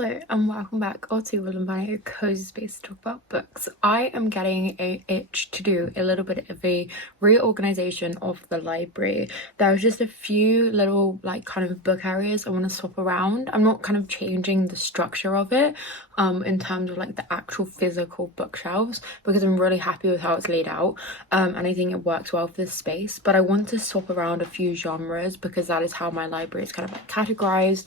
Hello and welcome back to ᴍᴘᴇᴱ cozy space to talk about books. I am getting a itch to do a little bit of a reorganization of the library. There's just a few little kind of book areas I want to swap around. I'm not kind of changing the structure of it in terms of the actual physical bookshelves, because I'm really happy with how it's laid out and I think it works well for this space. But I want to swap around a few genres because that is how my library is kind of categorized.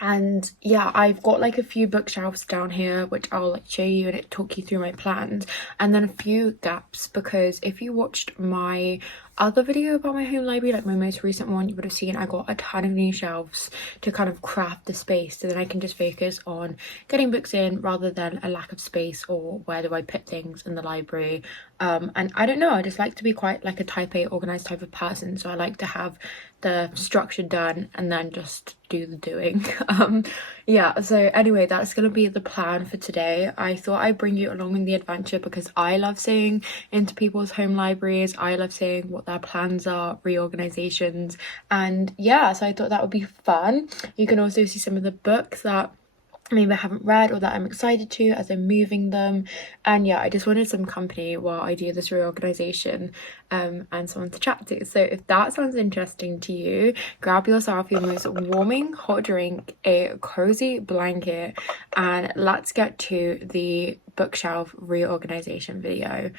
And yeah, I've got a few bookshelves down here which I'll show you and talk you through my plans, and then a few gaps, because if you watched my other video about my home library, my most recent one, you would have seen I got a ton of new shelves to kind of craft the space so then I can just focus on getting books in rather than a lack of space or where do I put things in the library. And I don't know, I just like to be quite a type A organized type of person, so I like to have the structure done and then just do the doing. Yeah, so anyway, that's gonna be the plan for today. I thought I'd bring you along in the adventure because I love seeing into people's home libraries. I love seeing what their plans are, reorganizations, and yeah, so I thought that would be fun. You can also see some of the books that maybe I haven't read or that I'm excited to as I'm moving them. And yeah, I just wanted some company while I do this reorganization and someone to chat to. So if that sounds interesting to you, grab yourself your most warming hot drink, a cozy blanket, and let's get to the bookshelf reorganization video.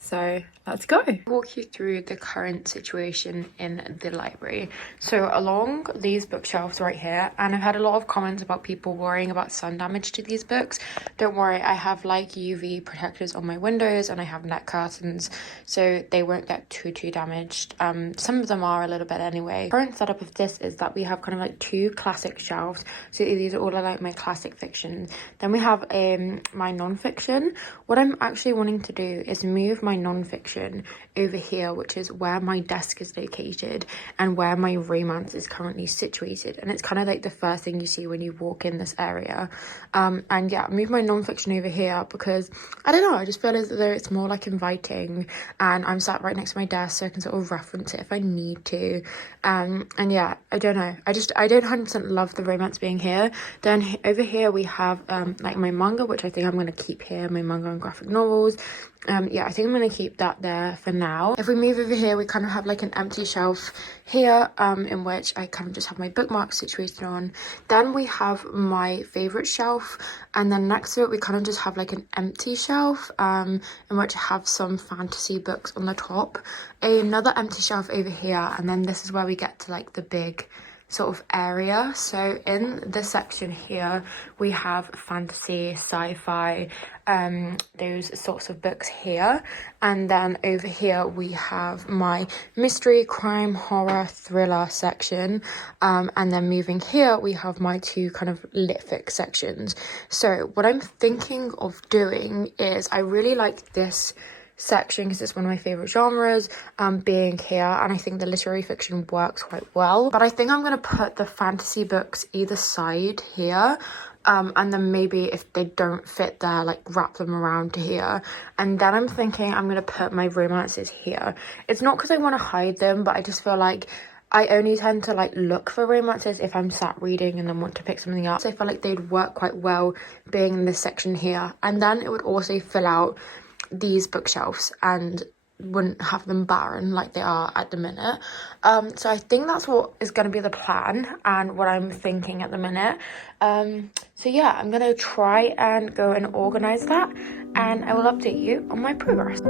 So let's go. Walk you through the current situation in the library. So along these bookshelves right here, and I've had a lot of comments about people worrying about sun damage to these books. Don't worry, I have UV protectors on my windows and I have net curtains, so they won't get too damaged. Some of them are a little bit anyway. Current setup of this is that we have kind of two classic shelves. So these are all my classic fiction. Then we have my non-fiction. What I'm actually wanting to do is move my non-fiction over here, which is where my desk is located and where my romance is currently situated, and it's kind of the first thing you see when you walk in this area. And yeah, move my non-fiction over here because I don't know, I just feel as though it's more inviting, and I'm sat right next to my desk so I can sort of reference it if I need to. And yeah, I don't know, I don't 100% love the romance being here. Then over here we have my manga, which I think I'm going to keep here, my manga and graphic novels. Yeah, I think I'm going to keep that there for now. If we move over here, we kind of have an empty shelf here in which I kind of just have my bookmarks situated on. Then we have my favorite shelf, and then next to it we kind of just have an empty shelf in which I have some fantasy books on the top. Another empty shelf over here, and then this is where we get to the big sort of area. So in this section here we have fantasy, sci-fi, those sorts of books here, and then over here we have my mystery, crime, horror, thriller section, and then moving here we have my two kind of lit fic sections. So what I'm thinking of doing is, I really like this section because it's one of my favorite genres, being here, and I think the literary fiction works quite well, but I think I'm going to put the fantasy books either side here, and then maybe if they don't fit there, wrap them around to here. And then I'm thinking I'm going to put my romances here. It's not because I want to hide them, but I just feel I only tend to look for romances if I'm sat reading and then want to pick something up, so I feel they'd work quite well being in this section here, and then it would also fill out these bookshelves and wouldn't have them barren like they are at the minute. So I think that's what is going to be the plan and what I'm thinking at the minute. So yeah, I'm going to try and go and organize that, and I will update you on my progress.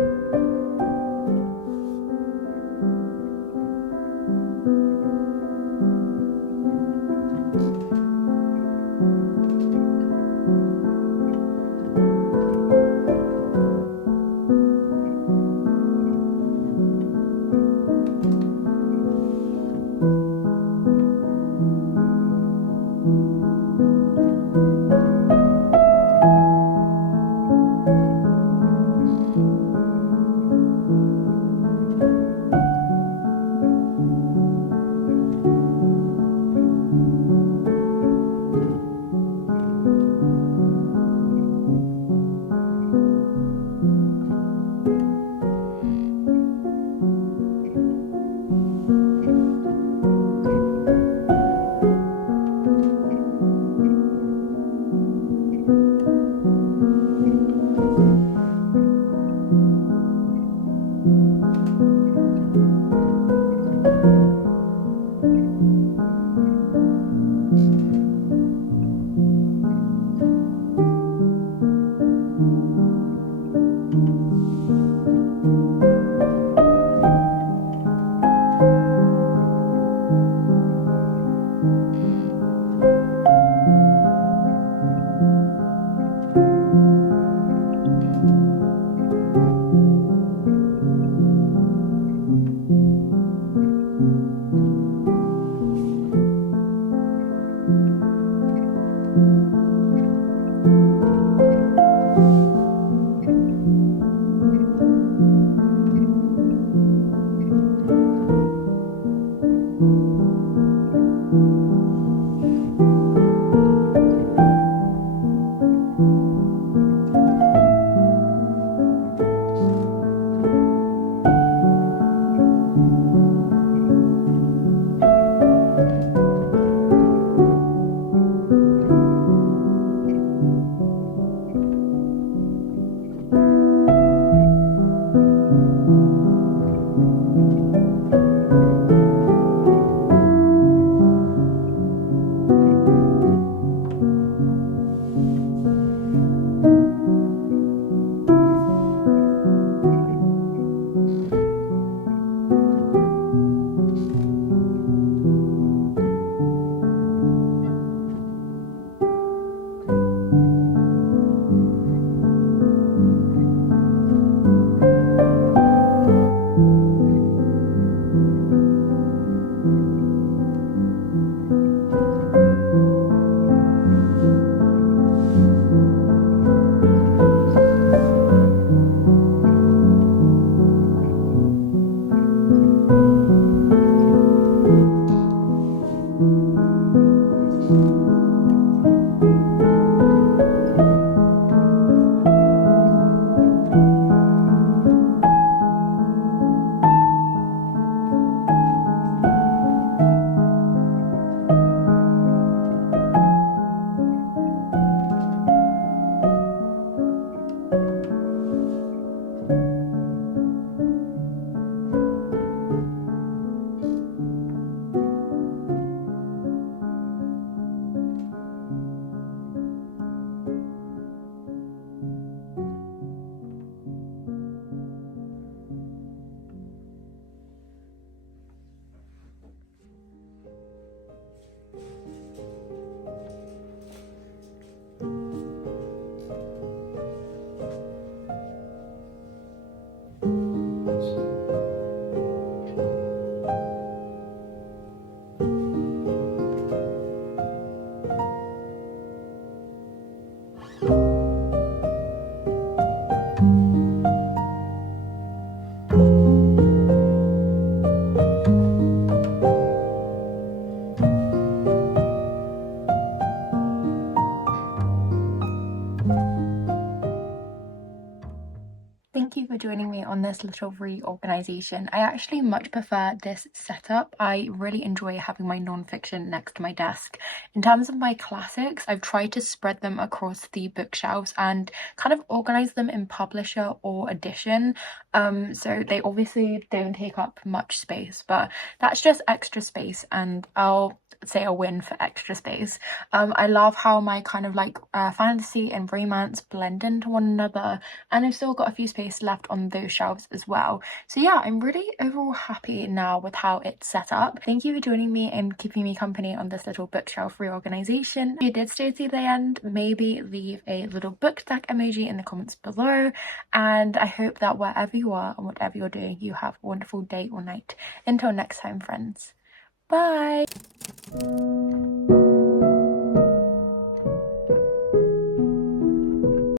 Thank you for joining me on this little reorganization. I actually much prefer this setup. I really enjoy having my non-fiction next to my desk. In terms of my classics, I've tried to spread them across the bookshelves and kind of organize them in publisher or edition. So they obviously don't take up much space, but that's just extra space, and I'll say a win for extra space. I love how my kind of like fantasy and romance blend into one another, and I've still got a few space left on those shelves as well. So yeah, I'm really overall happy now with how it's set up. Thank you for joining me and keeping me company on this little bookshelf reorganization. If you did stay to the end, maybe leave a little book stack emoji in the comments below, and I hope that wherever you are and whatever you're doing, you have a wonderful day or night. Until next time, friends. Bye!